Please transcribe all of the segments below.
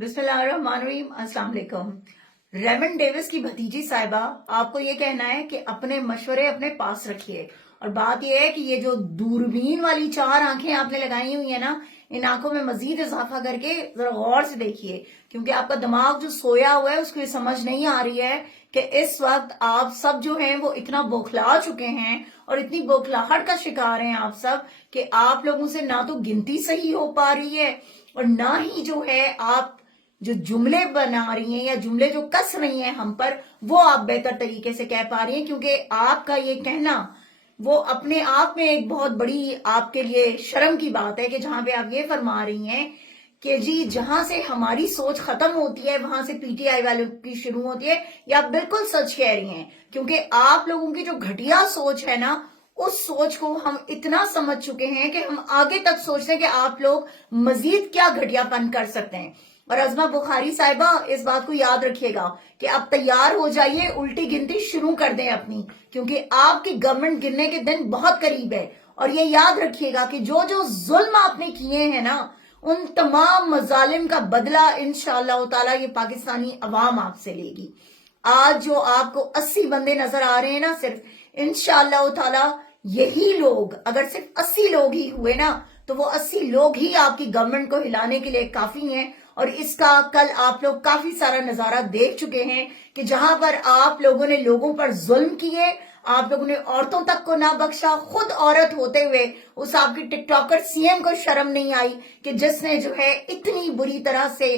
बिस्मिल्लाहिर्रहमानिर्रहीम, अस्सलाम वालेकुम। रेमन डेविस की भतीजी साहिबा, आपको ये कहना है कि अपने मशवरे अपने पास रखिए। और बात यह है कि ये जो दूरबीन वाली 4 आंखें आपने लगाई हुई है ना, इन आंखों में मजीद इजाफा करके जरा गौर से देखिए, क्योंकि आपका दिमाग जो सोया हुआ है उसको ये समझ नहीं आ रही है कि इस वक्त आप सब जो हैं वो इतना बौखला चुके हैं और इतनी बौखलाहट का शिकार हैं आप सब कि आप लोगों से ना तो गिनती सही हो पा रही है और ना ही जो है आप जो जुमले बना रही हैं या जुमले जो कस रही हैं हम पर, वो आप बेहतर तरीके से कह पा रही हैं। क्योंकि आपका ये कहना वो अपने आप में एक बहुत बड़ी आपके लिए शर्म की बात है कि जहां पे आप ये फरमा रही हैं कि जी जहां से हमारी सोच खत्म होती है वहां से पीटीआई वालों की शुरू होती है। ये आप बिल्कुल सच कह रही हैं, क्योंकि आप लोगों की जो घटिया सोच है ना, उस सोच को हम इतना समझ चुके हैं कि हम आगे तक सोचते हैं कि आप लोग मजीद क्या घटियापन कर सकते हैं। और अजमा बुखारी साहिबा, इस बात को याद रखिएगा कि आप तैयार हो जाइए, उल्टी गिनती शुरू कर दें अपनी, क्योंकि आपकी गवर्नमेंट गिरने के दिन बहुत करीब है। और ये याद रखिएगा कि जो जो जुल्म आपने किए हैं ना, उन तमाम मजालिम का बदला इंशाअल्लाह ताला ये पाकिस्तानी अवाम आपसे लेगी। आज जो आपको 80 बंदे नजर आ रहे हैं ना, सिर्फ इंशाअल्लाह ताला यही लोग, अगर सिर्फ 80 लोग ही हुए ना, तो वो 80 लोग ही आपकी गवर्नमेंट को हिलाने के लिए काफी हैं। और इसका कल आप लोग काफी सारा नजारा देख चुके हैं कि जहां पर आप लोगों ने लोगों पर जुल्म किए, आप लोगों ने औरतों तक को ना बख्शा। खुद औरत होते हुए उस आपकी टिकटॉकर सीएम को शर्म नहीं आई कि जिसने जो है इतनी बुरी तरह से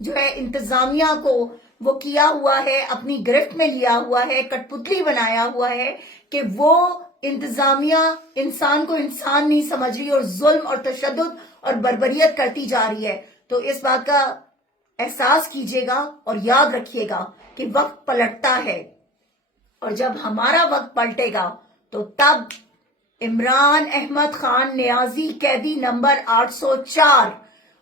जो है इंतजामिया को वो किया हुआ है, अपनी गिरफ्त में लिया हुआ है, कठपुतली बनाया हुआ है कि वो इंतजामिया इंसान को इंसान नहीं समझ रही और जुल्म और तशद्दुद और बर्बरियत करती जा रही है। तो इस बात का एहसास कीजिएगा और याद रखिएगा कि वक्त पलटता है, और जब हमारा वक्त पलटेगा तो तब इमरान अहमद खान नियाजी कैदी नंबर 804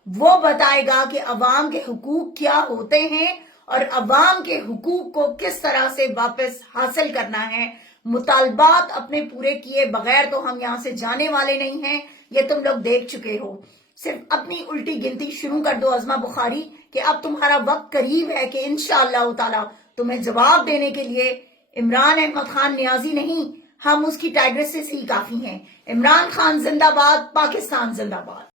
वो बताएगा कि अवाम के हुकूक क्या होते हैं और अवाम के हुकूक को किस तरह से वापस हासिल करना है। मुतालबात अपने पूरे किए बगैर तो हम यहां से जाने वाले नहीं हैं, ये तुम लोग देख चुके हो। सिर्फ अपनी उल्टी गिनती शुरू कर दो अजमा बुखारी, कि अब तुम्हारा वक्त करीब है कि इंशाअल्लाह ताला तुम्हें जवाब देने के लिए इमरान अहमद खान नियाजी नहीं, हम उसकी टाइग्रेसेस ही काफी हैं। इमरान खान जिंदाबाद, पाकिस्तान जिंदाबाद।